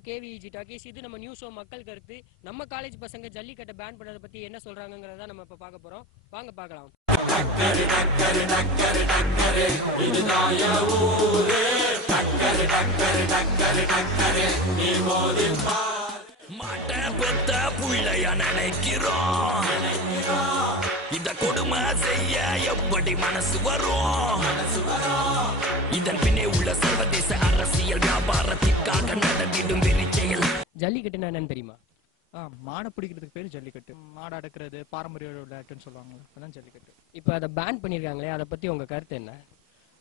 To KVG talkies. இது நம்ம news show மக்கள் கருத்து. நம்ம காலேஜ் பசங்க ஜல்லிக்கட்டை பேன் பண்ணதை பத்தி என்ன சொல்றாங்கங்கிறத நம்ம இப்ப பார்க்க போறோம். வாங்க பார்க்கலாம். மாட்ட பெத்த புள்ளைய நினைக்கிறோம், இத கொடுமை செய்ய எப்படி மனசு வரும்? இதன் பின்னே உள்ள சர்வதேச அரசியல் வியாபாரத்திற்காக நடந்திடும் வெறிச்செயல். ஜல்லிக்கட்டுன்னா என்னன்னு தெரியுமா? மாடை பிடிக்கிறதுக்கு பேர் ஜல்லிக்கட்டு. மாடு அடக்கிறது பாரம்பரிய விளையாட்டுன்னு சொல்லுவாங்க, அதான் ஜல்லிக்கட்டு. இப்போ அதை பேன் பண்ணியிருக்காங்களே, அதை பத்தி உங்க கருத்து என்ன?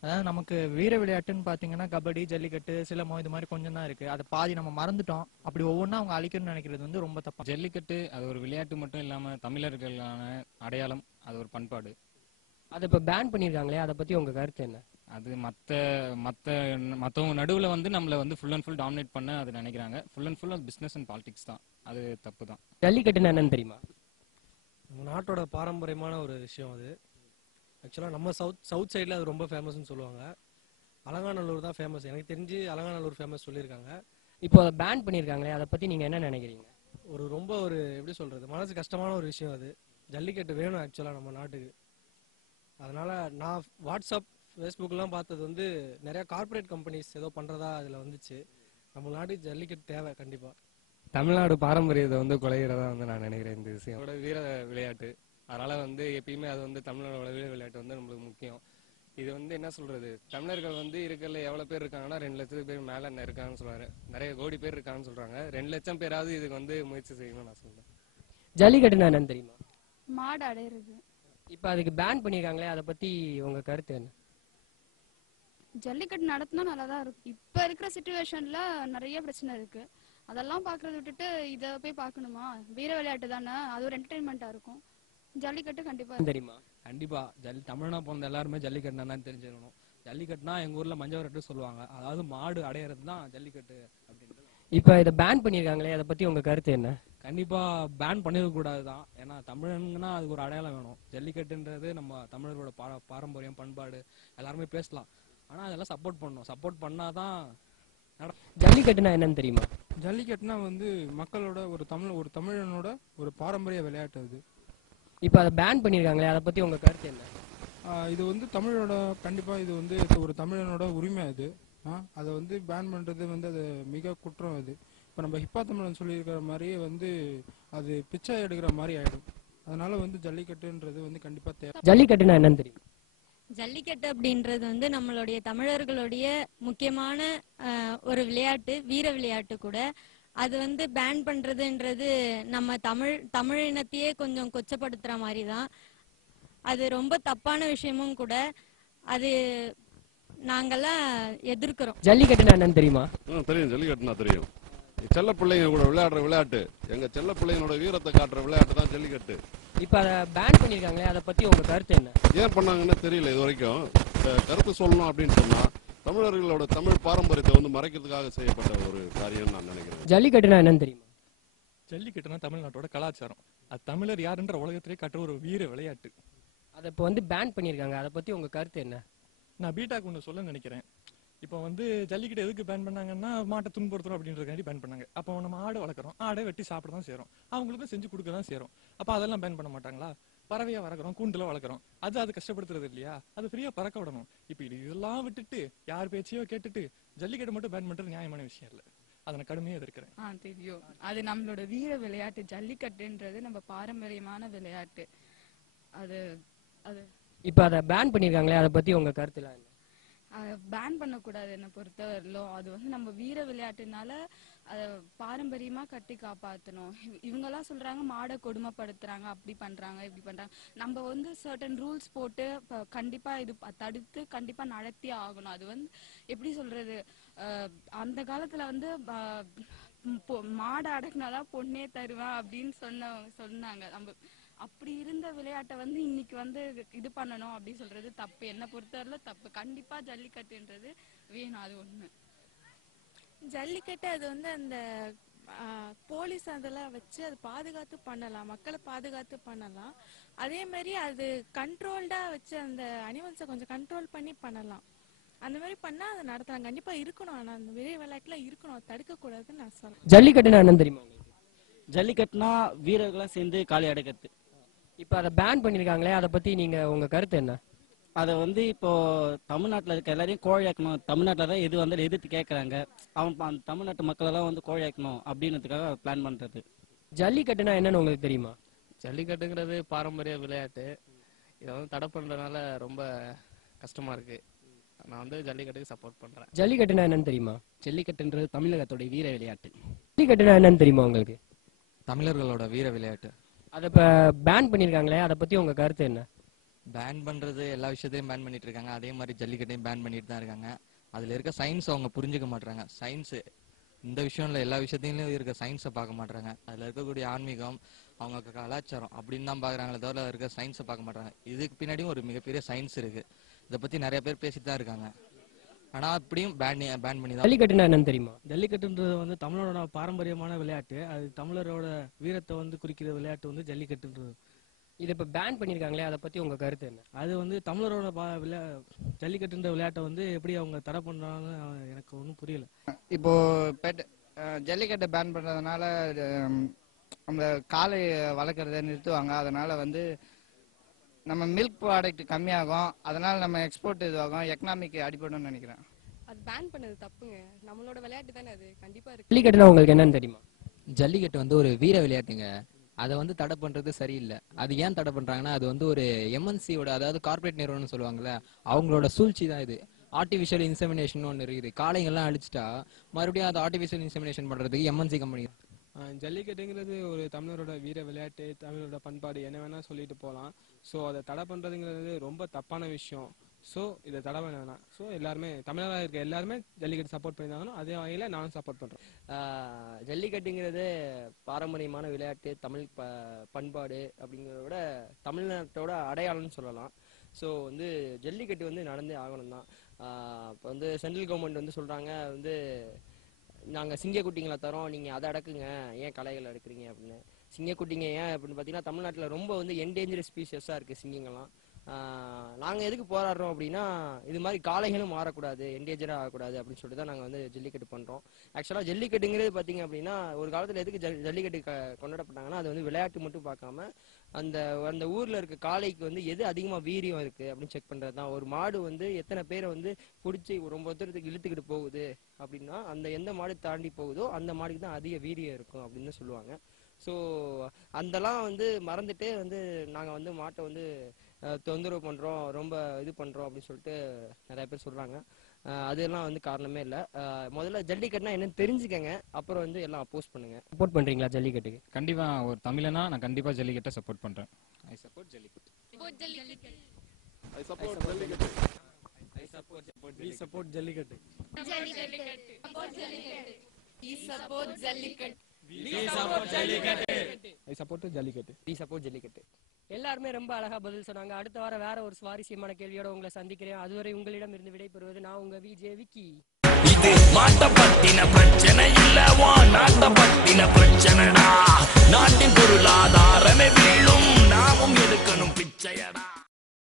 அதாவது நமக்கு வீர விளையாட்டுன்னு பாத்தீங்கன்னா கபடி, ஜல்லிக்கட்டு, சிலம்பம் இது மாதிரி கொஞ்சம் தான் இருக்கு. அதை பாதி நம்ம மறந்துட்டோம். அப்படி ஒவ்வொன்றா அவங்க அழிக்கணும்னு நினைக்கிறது வந்து ரொம்ப தப்பா. ஜல்லிக்கட்டு அது ஒரு விளையாட்டு மட்டும் இல்லாம தமிழர்களான அடையாளம், அது ஒரு பண்பாடு. அதை இப்போ பேன் பண்ணியிருக்காங்களே, அதை பத்தி உங்க கருத்து என்ன? அது மற்றவங்க நடுவில் வந்து நம்மளை வந்து ஃபுல் அண்ட் ஃபுல் டாமினேட் பண்ண அது நினைக்கிறாங்க. ஃபுல் அண்ட் ஃபுல் அது பிஸ்னஸ் அண்ட் பாலிடிக்ஸ் தான். அது தப்பு தான். ஜல்லிக்கட்டுன்னா என்னன்னு தெரியுமா? நம்ம நாட்டோட பாரம்பரியமான ஒரு விஷயம் அது. ஆக்சுவலாக நம்ம சவுத் சைடில் அது ரொம்ப ஃபேமஸ்ன்னு சொல்லுவாங்க. அலங்காநல்லூர் தான் ஃபேமஸ். எனக்கு தெரிஞ்சு அலங்காநல்லூர் ஃபேமஸ் சொல்லியிருக்காங்க. இப்போ அதை பேன் பண்ணியிருக்காங்களே, அதை பத்தி நீங்க என்ன நினைக்கிறீங்க? ரொம்ப எப்படி சொல்றது, மனசு கஷ்டமான ஒரு விஷயம் அது. ஜல்லிக்கட்டு வேணும் ஆக்சுவலாக நம்ம நாட்டுக்கு. அதனால நான் வாட்ஸ்அப் ஃபேஸ்புக்கெலாம் பார்த்தது வந்து நிறைய கார்பரேட் கம்பெனிஸ் ஏதோ பண்ணுறதா அதில் வந்துச்சு. நம்ம நாட்டுக்கு ஜல்லிக்கட்டு தேவை கண்டிப்பாக. தமிழ்நாடு பாரம்பரியத்தை வந்து குலைகிறதா வந்து நான் நினைக்கிறேன். இந்த விஷயம் வீர விளையாட்டு, அதனால வந்து எப்பயுமே அது வந்து தமிழோட வீர விளையாட்டு வந்து நம்மளுக்கு முக்கியம். இது வந்து என்ன சொல்றது, தமிழர்கள் வந்து இருக்கிறதுல எவ்வளவு பேர் இருக்காங்கன்னா 2 லட்சத்துக்கு பேர் மேல இருக்காங்கன்னு சொல்றாரு. நிறைய கோடி பேர் இருக்காங்கன்னு சொல்றாங்க. 2 லட்சம் பேராவது இதுக்கு வந்து முயற்சி செய்யணும்னு நான் சொல்றேன். ஜல்லிக்கட்டுன்னா என்னன்னு தெரியுமா? மாடு அடையிறது. இப்போ அதுக்கு பேன் பண்ணியிருக்காங்களே, அதை பத்தி உங்க கருத்து என்ன? ஜல்லிக்கட்டு நடத்தினா நல்லா தான் இருக்கும். இப்போ இருக்கிற சிச்சுவேஷன்ல நிறைய பிரச்சனை இருக்கு. அதெல்லாம் பாக்குறத விட்டுட்டு இதை போய் பார்க்கணுமா? வீர விளையாட்டு தானே, அது ஒரு என்டர்டைன்மெண்டா இருக்கும். ஜல்லிக்கட்டு கண்டிப்பா தெரியுமா? கண்டிப்பா தமிழ்நாடு போன எல்லாருமே ஜல்லிக்கட்டு தான் தெரிஞ்சுக்கணும். ஜல்லிக்கட்டுனா எங்க ஊர்ல மஞ்சள் விரட்டு சொல்லுவாங்க. அதாவது மாடு அடையிறது தான் ஜல்லிக்கட்டு அப்படின்றது. இப்போ இதை பேன் பண்ணியிருக்காங்களே, அதை பத்தி உங்க கருத்து என்ன? கண்டிப்பா பேன் பண்ணிட கூடாதுதான். ஏன்னா தமிழன்னா அதுக்கு ஒரு அடையாளம் வேணும். ஜல்லிக்கட்டுன்றது நம்ம தமிழர்களோட பாரம்பரியம், பண்பாடு எல்லாருமே பேசலாம். ஆனா அதெல்லாம் சப்போர்ட் பண்ணணும். சப்போர்ட் பண்ணாதான். ஜல்லிக்கட்டுனா என்னன்னு தெரியுமா? ஜல்லிக்கட்டுனா வந்து மக்களோட ஒரு தமிழனோட ஒரு பாரம்பரிய விளையாட்டு அது. இப்போ அதை பேன் பண்ணியிருக்காங்களே, அதை பத்தி உங்க கருத்து என்ன? இது வந்து தமிழோட கண்டிப்பா இது வந்து ஒரு தமிழனோட உரிமை அது. அதை வந்து பேன் பண்றது வந்து அது மிக குற்றம் அது. இப்போ நம்ம ஹிப்பா தமிழன் சொல்லியிருக்கிற மாதிரியே வந்து அது பிச்சை எடுக்கிற மாதிரி ஆயிடும். அதனால வந்து ஜல்லிக்கட்டுன்றது வந்து கண்டிப்பா தேவை. ஜல்லிக்கட்டுனா என்னன்னு தெரியும்? ஜல்லிக்கட்டு அப்படின்றது வந்து நம்மளுடைய தமிழர்களுடைய முக்கியமான ஒரு விளையாட்டு, வீர விளையாட்டு கூட. அது வந்து பேன் பண்றதுன்றது நம்ம தமிழினத்தையே கொஞ்சம் கொச்சப்படுத்துற மாதிரி தான். அது ரொம்ப தப்பான விஷயமும் கூட. அது நாங்கெல்லாம் எதிர்க்கிறோம். ஜல்லிக்கட்டுனா என்னன்னு தெரியுமா? தெரியும். ஜல்லிக்கட்டுனா தெரியும். செல்ல பிள்ளைங்க கூட விளையாடுற விளையாட்டு, எங்க செல்ல பிள்ளைங்களோட வீரத்தை காட்டுற விளையாட்டு தான் ஜல்லிக்கட்டு. இப்ப அதை பேன் பண்ணிருக்காங்களே, அதை பத்தி உங்க கருத்து என்ன? ஏன் பண்ணாங்கன்னு தெரியல இது வரைக்கும். கருத்து சொல்லணும் அப்படின்னு சொன்னா தமிழர்களோட தமிழ் பாரம்பரியத்தை வந்து மறைக்கிறதுக்காக செய்யப்பட்ட ஒரு காரியம் நான் நினைக்கிறேன். ஜல்லிக்கட்டுனா என்னன்னு தெரியுமா? ஜல்லிக்கட்டுனா தமிழ்நாட்டோட கலாச்சாரம். அது தமிழர் யாருன்ற உலகத்திலே காட்டுற ஒரு வீர விளையாட்டு. அதை இப்போ வந்து பேன் பண்ணிருக்காங்க, அதை பத்தி உங்க கருத்து என்ன? நான் பீட்டாக்கு ஒன்று சொல்ல நினைக்கிறேன். இப்போ வந்து ஜல்லிக்கட்டு எதுக்கு பேன் பண்ணாங்கன்னா மாட்டை துன்புறுத்தணும் அப்படின்றதுக்காண்டி பேன் பண்ணாங்க. அப்போ நம்ம ஆடு வளர்க்குறோம், ஆடை வெட்டி சாப்பிட தான் செய்கிறோம், அவங்களுக்கும் செஞ்சு கொடுக்க தான் செய்கிறோம். அப்போ அதெல்லாம் பேன் பண்ண மாட்டாங்களா? பறவையா வளர்க்குறோம், கூண்டுல வளர்க்குறோம், அது கஷ்டப்படுத்துறது இல்லையா? அது ஃப்ரீயா பறக்க விடணும். இப்போ இதெல்லாம் விட்டுட்டு யார் பேச்சையோ கேட்டுட்டு ஜல்லிக்கட்டு மட்டும் பேன் பண்றது நியாயமான விஷயம் இல்லை. அதை நான் கடுமையாக எதிர்க்கிறேன். தெரியும், அது நம்மளோட வீர விளையாட்டு. ஜல்லிக்கட்டுன்றது நம்ம பாரம்பரியமான விளையாட்டு. அது அது இப்போ அதை பேன் பண்ணிருக்காங்களே, அதை பத்தி உங்க கருத்துல என்ன? பேன் பண்ணக்கூடாது என்ன பொறுத்தவரையிலும். அது வந்து நம்ம வீர விளையாட்டுனால அதை பாரம்பரியமா கட்டி காப்பாற்றணும். இவங்கெல்லாம் சொல்றாங்க மாடை கொடுமைப்படுத்துறாங்க, அப்படி பண்றாங்க, இப்படி பண்றாங்க. நம்ம வந்து சர்டன் ரூல்ஸ் போட்டு கண்டிப்பா இது தடுத்து கண்டிப்பா நடத்தி ஆகணும். அது வந்து எப்படி சொல்றது, அந்த காலத்துல வந்து மாடை அடக்குனாதான் பொண்ணே தருவேன் அப்படின்னு சொன்னாங்க. நம்ம அப்படி இருந்த விளையாட்டை வந்து இன்னைக்கு வந்து இது பண்ணணும் அப்படி சொல்றது தப்பு. என்ன பொறுத்தவரையில தப்பு. கண்டிப்பா ஜல்லிக்கட்டுன்றது வேணும், அது ஒண்ணு. ஜல்லிக்கட்டு அது வந்து அந்த போலீஸ் அதெல்லாம் வச்சு அது பாதுகாத்து பண்ணலாம், மக்களை பாதுகாத்து பண்ணலாம். அதே மாதிரி அது கண்ட்ரோல்டா வச்சு அந்த அனிமல்ஸை கொஞ்சம் கண்ட்ரோல் பண்ணி பண்ணலாம். அந்த மாதிரி பண்ணா அதை நடத்தலாம். கண்டிப்பா இருக்கணும். ஆனா அந்த வீர விளையாட்டுல இருக்கணும், தடுக்க கூடாதுன்னு நான் சொல்றேன். ஜல்லிக்கட்டுனா என்னன்னு தெரியுமா உங்களுக்கு? ஜல்லிக்கட்டுனா வீரர்கள்லாம் சேர்ந்து காளை அடக்கிறது. இப்போ அதை பேன் பண்ணியிருக்காங்களே, அதை பத்தி நீங்க உங்க கருத்து என்ன? அதை வந்து இப்போ தமிழ்நாட்டில் இருக்க எல்லாரையும் கோழையாக்கணும். தமிழ்நாட்டில் தான் எது வந்தாலும் எதிர்த்து கேட்குறாங்க. அந்த தமிழ்நாட்டு மக்களெல்லாம் வந்து கோழையாக்கணும் அப்படின்றதுக்காக பிளான் பண்ணுறது. ஜல்லிக்கட்டுனா என்னன்னு உங்களுக்கு தெரியுமா? ஜல்லிக்கட்டுங்கிறது பாரம்பரிய விளையாட்டு. இதை வந்து தடை பண்ணுறதுனால ரொம்ப கஷ்டமாக இருக்குது. நான் வந்து ஜல்லிக்கட்டுக்கு சப்போர்ட் பண்ணுறேன். ஜல்லிக்கட்டுனா என்னன்னு தெரியுமா? ஜல்லிக்கட்டுன்றது தமிழகத்துடைய வீர விளையாட்டு. ஜல்லிக்கட்டுனா என்னன்னு தெரியுமா உங்களுக்கு? தமிழர்களோட வீர விளையாட்டு. அதை இப்போ பேன் பண்ணியிருக்காங்களே, அதை பத்தி உங்க கருத்து என்ன? பேன் பண்றது எல்லா விஷயத்தையும் பேன் பண்ணிட்டு இருக்காங்க. அதே மாதிரி ஜல்லிக்கட்டையும் பேன் பண்ணிட்டு தான் இருக்காங்க. அதுல இருக்க சயின்ஸ் அவங்க புரிஞ்சுக்க மாட்டாங்க. சயின்ஸ் இந்த விஷயம் இல்லை, எல்லா விஷயத்தையும் இருக்க சயின்ஸை பார்க்க மாட்டாங்க. அதில் இருக்கக்கூடிய ஆன்மீகம், அவங்க கலாச்சாரம் அப்படின்னு தான் பார்க்குறாங்களே தவிர அதில் இருக்க சயின்ஸை பார்க்க மாட்டாங்க. இதுக்கு பின்னாடியும் ஒரு மிகப்பெரிய சயின்ஸ் இருக்கு. இதை பற்றி நிறைய பேர் பேசிட்டு தான் இருக்காங்க. ஆனால் அப்படியும் பேன் பண்ணி தான். ஜல்லிக்கட்டுனா என்னன்னு தெரியுமா? ஜல்லிக்கட்டுன்றது வந்து தமிழரோட பாரம்பரியமான விளையாட்டு. அது தமிழரோட வீரத்தை வந்து குறிக்கிற விளையாட்டு வந்து ஜல்லிக்கட்டுன்றது. இதை இப்போ பேன் பண்ணியிருக்காங்களே, அதை பத்தி உங்க கருத்து என்ன? அது வந்து தமிழரோட ஜல்லிக்கட்டுன்ற விளையாட்டை வந்து எப்படி அவங்க தடை பண்றாங்கன்னு எனக்கு ஒன்றும் புரியல. இப்போ ஜல்லிக்கட்டை பேன் பண்றதுனால அந்த காளை வளர்க்குறத நிறுத்துவாங்க. அதனால வந்து நம்ம மில்க் ப்ராடக்ட் கம்மியாகும். அதனால நம்ம எக்ஸ்போர்ட் இதுவாகும், எக்கனாமிக் அடிபடும்னு நினைக்கிறேன். அது பேன் பண்ணது தப்புங்க. நம்மளோட விளையாட்டு தானே அது, கண்டிப்பா இருக்கு. ஜல்லிக்கட்டுனா உங்களுக்கு என்னன்னு தெரியுமா? ஜல்லிக்கட்டு வந்து ஒரு வீர விளையாட்டுங்க. அதை வந்து தடை பண்றது சரியில்லை. அது ஏன் தடை பண்றாங்கன்னா, அது வந்து ஒரு எம்என்சியோட, அதாவது கார்பரேட் நிறுவனம் சொல்லுவாங்கல்ல, அவங்களோட சூழ்ச்சி தான் இது. ஆர்டிஃபிஷியல் இன்செமினேஷன் ஒன்று இருக்குது. காளைங்கெல்லாம் அழிச்சிட்டா மறுபடியும் அது ஆர்டிஃபிஷியல் இன்செமினேஷன் பண்றதுக்கு எம்என்சி கம்பெனி. ஜல்லிக்கட்டுங்கிறது ஒரு தமிழரோட வீர விளையாட்டு, தமிழரோட பண்பாடு, என்ன வேணா சொல்லிட்டு போகலாம். ஸோ அதை தடை பண்றதுங்கிறது ரொம்ப தப்பான விஷயம். ஸோ இதை தடை பண்ண வேணாம். ஸோ எல்லாருமே தமிழராக இருக்க எல்லாருமே ஜல்லிக்கட்டு சப்போர்ட் பண்ணியிருந்தாலும் அதே வகையில் நானும் சப்போர்ட் பண்ணுறேன். ஜல்லிக்கட்டுங்கிறது பாரம்பரியமான விளையாட்டு, தமிழ் பண்பாடு அப்படிங்கிறத விட தமிழ்நாட்டோட அடையாளம்னு சொல்லலாம். ஸோ வந்து ஜல்லிக்கட்டு வந்து நடந்தே ஆகணும் தான். இப்போ வந்து சென்ட்ரல் கவர்மெண்ட் வந்து சொல்கிறாங்க வந்து நாங்கள் சிங்கக்குட்டிங்களை தரோம், நீங்கள் அதை அடக்குங்க, ஏன் கலைகளை எடுக்கிறீங்க அப்படின்னு. சிங்கக்குட்டிங்க ஏன் அப்படின்னு பார்த்தீங்கன்னா தமிழ்நாட்டில் ரொம்ப வந்து என்டேஞ்சர் ஸ்பீஷஸாக இருக்குது சிங்கங்கள்லாம். நாங்கள் எதுக்கு போராடுறோம் அப்படின்னா, இது மாதிரி காளைகளும் மாறக்கூடாது, என்டேஞ்சராக ஆகக்கூடாது அப்படின்னு சொல்லிட்டு தான் நாங்கள் வந்து ஜல்லிக்கட்டு பண்ணுறோம். ஆக்சுவலாக ஜல்லிக்கட்டுங்கிறது பார்த்தீங்க அப்படின்னா ஒரு காலத்தில் எதுக்கு ஜல்லிக்கட்டு கொண்டாடப்பட்டாங்கன்னா, அது வந்து விளையாட்டு மட்டும் பார்க்காம அந்த அந்த ஊரில் இருக்க காளைக்கு வந்து எது அதிகமாக வீரியம் இருக்குது அப்படின்னு செக் பண்ணுறது தான். ஒரு மாடு வந்து எத்தனை பேரை வந்து பிடிச்சி ரொம்ப தூரத்துக்கு இழுத்துக்கிட்டு போகுது அப்படின்னா, அந்த எந்த மாடு தாண்டி போகுதோ அந்த மாடுக்கு தான் அதிக வீரியம் இருக்கும் அப்படின்னு சொல்லுவாங்க. ஸோ அதெல்லாம் வந்து மறந்துட்டு வந்து நாங்கள் வந்து மாட்டை வந்து தொந்தரவு பண்ணுறோம், ரொம்ப இது பண்ணுறோம் அப்படின்னு சொல்லிட்டு நிறைய பேர் சொல்கிறாங்க. அதெல்லாம் வந்து காரணமே இல்லை. முதல்ல ஜல்லிக்கட்டுனா என்னன்னு தெரிஞ்சுக்கங்க, அப்புறம் வந்து எல்லாம் அப்போஸ் பண்ணுங்க. சப்போர்ட் பண்ணுறீங்களா ஜல்லிக்கட்டுக்கு? கண்டிப்பா ஒரு தமிழனா நான் கண்டிப்பா ஜல்லிக்கட்டை சப்போர்ட் பண்றேன். I support jallikattu. I support jallikattu. I support we support jallikattu. We support jallikattu. I support jallikattu. We support jallikattu. எல்லாருமே ரொம்ப அழகா பதில் சொன்னாங்க. அடுத்த வாரம் வேற ஒரு சுவாரஸ்யமான கேள்வியோட உங்களை சந்திக்கிறேன். அதுவரை உங்களிடம் இருந்து விடைபெறுவது நான் உங்க விஜே விக்கி. இது மாட்டப்பட்டின பிரச்சனை இல்லவா, நாட்டப்பட்டின பிரச்சனைடா. நாட்டின் பொருளாதாரமே வீழும், நாமும் எடுக்கணும் பிச்சையடா.